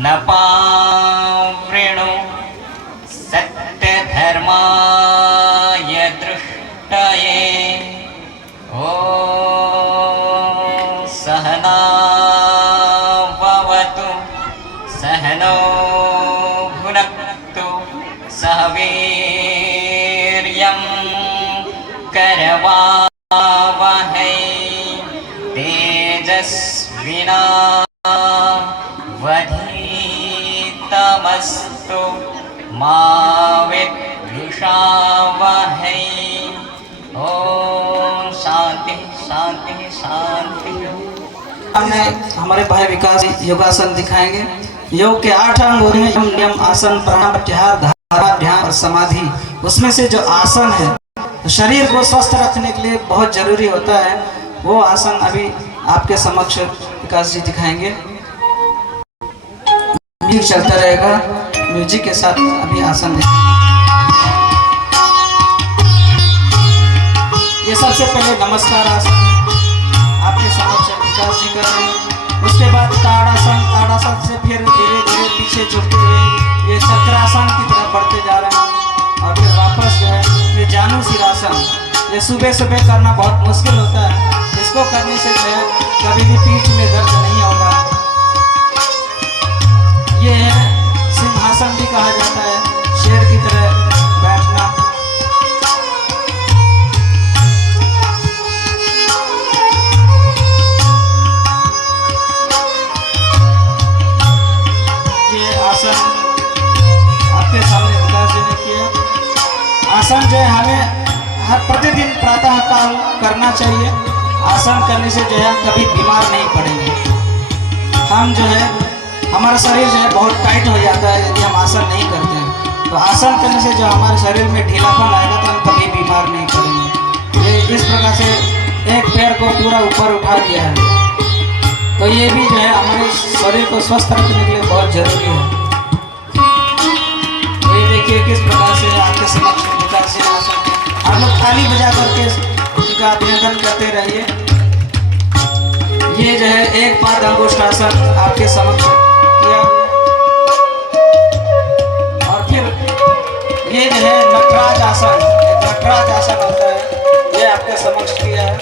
न पावृणु सत्यधर्माय दृष्टये। ॐ सहना भवतु सहनौ भुनक्तु सह वीर्यं करवावहै तेजस्विनावधीतमस्तु मा विद्विषावहै। ओम शांति शांति शांति। हमने हमारे भाई विकास योगासन दिखाएंगे। योग के 8 अंग होते हैं, यम नियम आसन प्राणायाम प्रत्याहार धारणा ध्यान और समाधि। उसमें से जो आसन है तो शरीर को स्वस्थ रखने के लिए बहुत जरूरी होता है, वो आसन अभी आपके समक्ष विकास जी दिखाएंगे। म्यूजिक चलता रहेगा, म्यूजिक के साथ अभी आसन दिखाएंगे। ये सबसे पहले नमस्कार आसन आपके समक्ष विकास जी कर रहे हैं। उसके बाद ताड़ासन, ताड़ासन से फिर धीरे धीरे पीछे झुकते हुए ये चक्रासन की तरफ बढ़ते जा रहे हैं और फिर वापस जो है ये जानु सिरासन। ये सुबह सुबह करना बहुत मुश्किल होता है, इसको करने से जो है कभी भी पीठ में दर्द नहीं होगा। ये है सिंहासन भी कहा जाता है, शेर की तरह बैठना। ये आसन आपके सामने विकास जी ने किया। आसन जो है हमें हर प्रतिदिन प्रातः काल करना चाहिए। आसन करने से जो है कभी बीमार नहीं पड़ेंगे। हम जो है हमारा शरीर जो है बहुत टाइट हो जाता है यदि हम आसन नहीं करते हैं, तो आसन करने से जो हमारे शरीर में ढीलापन आएगा तो हम कभी बीमार नहीं पड़ेंगे। ये इस प्रकार से एक पैर को पूरा ऊपर उठा दिया है, तो ये भी जो है हमारे शरीर को स्वस्थ रखने के लिए बहुत जरूरी है। तो ये देखिए किस प्रकार से आपके समक्ष विकास जी आसन। आप लोग ताली बजा करके उनका अभिनंदन करते रहिए। ये जो है एक पाद अंगुष्ठ आसन आपके समक्ष किया और फिर ये जो है नटराज आसन, नटराज आसन होता है, ये आपके समक्ष किया है।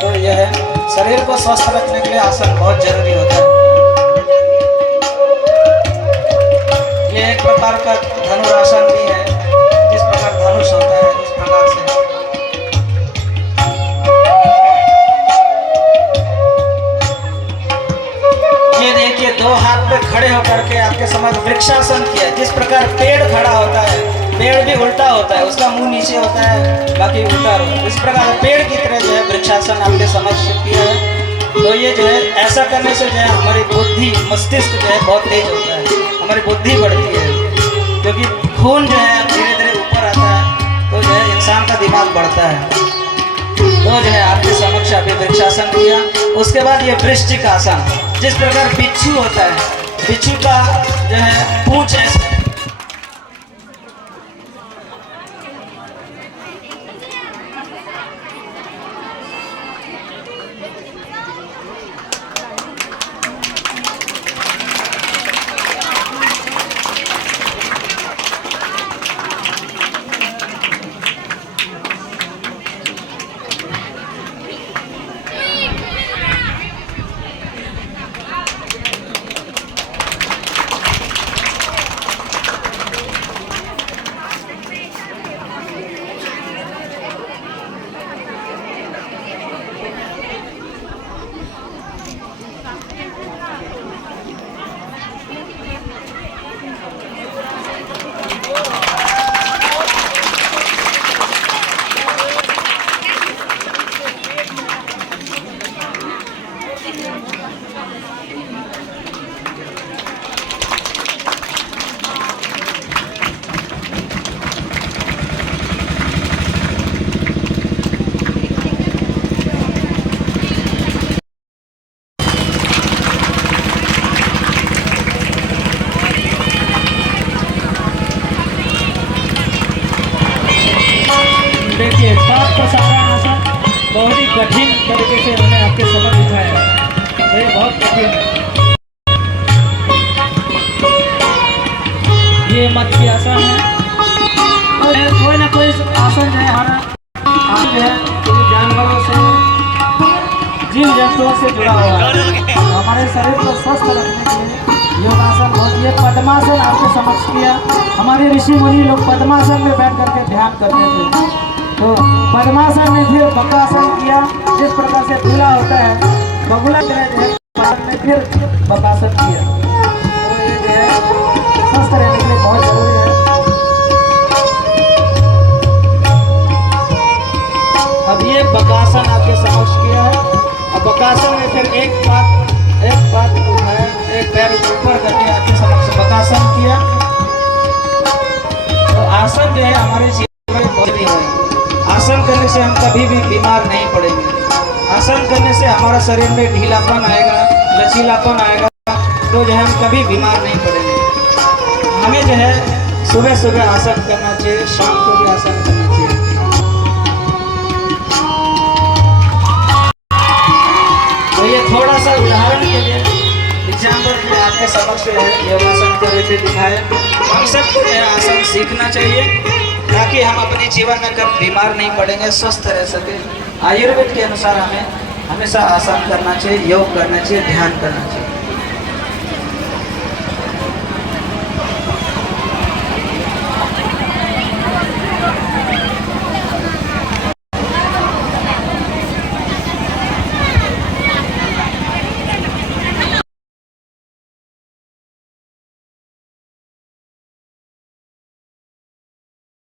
तो यह है शरीर को स्वस्थ रखने के लिए आसन बहुत जरूरी होता है। ये एक प्रकार का धनुरासन भी है, जिस प्रकार धनुष होता है इस प्रकार से। ये देखिए दो हाथ पे खड़े होकर के आपके समक्ष वृक्षासन किया। जिस प्रकार पेड़ खड़ा होता है, पेड़ भी उल्टा होता है, उसका मुंह नीचे होता है बाकी उल्टा होता है। इस प्रकार पेड़ की तरह जो है वृक्षासन आपके समक्ष किया है। तो ये जो है ऐसा करने से जो है हमारी बुद्धि मस्तिष्क जो है बहुत तेज होता है, हमारी बुद्धि बढ़ती है, क्योंकि खून जो है धीरे धीरे ऊपर आता है, तो जो है इंसान का दिमाग बढ़ता है। तो जो है आपके समक्ष अभी वृक्षासन किया। उसके बाद ये वृश्चिक आसन। जिस प्रकार बिच्छू होता है, बिच्छू का जो है पूंछ ऐसा देखिए सात प्रसारण आसन बहुत ही कठिन तरीके से उन्होंने आपके समझ दिखाया है, तो ये बहुत कठिन है। ये मत्स्य आसन है। तो कोई ना कोई आसन जो है हमारा आसन जो है ये जानवरों से, जीव जंतुओं से जुड़ा हुआ है। हमारे शरीर को स्वस्थ रखने के लिए योगासन बहुत। ये पद्मासन आपके समक्ष किया। हमारे ऋषि मुनि लोग पद्मासन में बैठ करके ध्यान करते थे। तो पद्मासन में फिर बकासन किया। जिस प्रकार से फूला होता है बगुला जो है पालन में फिर बकासन किया। तो ये जो है स्वस्थ रहने के लिए बहुत जरूरी है। अब ये बकासन आपके समक्ष किया है। अब बकासन में फिर एक पात उठाया, एक पैर ऊपर करके आपके समक्ष बकासन किया। तो आसन जो है हमारे जीवन में बहुत ही है। आसन करने से हम कभी भी बीमार नहीं पड़ेंगे। आसन करने से हमारा शरीर में ढीलापन आएगा, लचीलापन आएगा, तो जो है हम कभी बीमार नहीं पड़ेंगे। हमें जो है सुबह सुबह आसन करना चाहिए, शाम को भी आसन करना चाहिए। तो ये थोड़ा सा उदाहरण के लिए एग्जाम्पल में आपके समक्ष है योगासन को लेकर दिखाया। हम सबको यह आसन सीखना चाहिए ताकि हम अपने जीवन में कभी बीमार नहीं पड़ेंगे, स्वस्थ रह सके। आयुर्वेद के अनुसार हमें हमेशा आसन करना चाहिए, योग करना चाहिए, ध्यान करना चाहिए।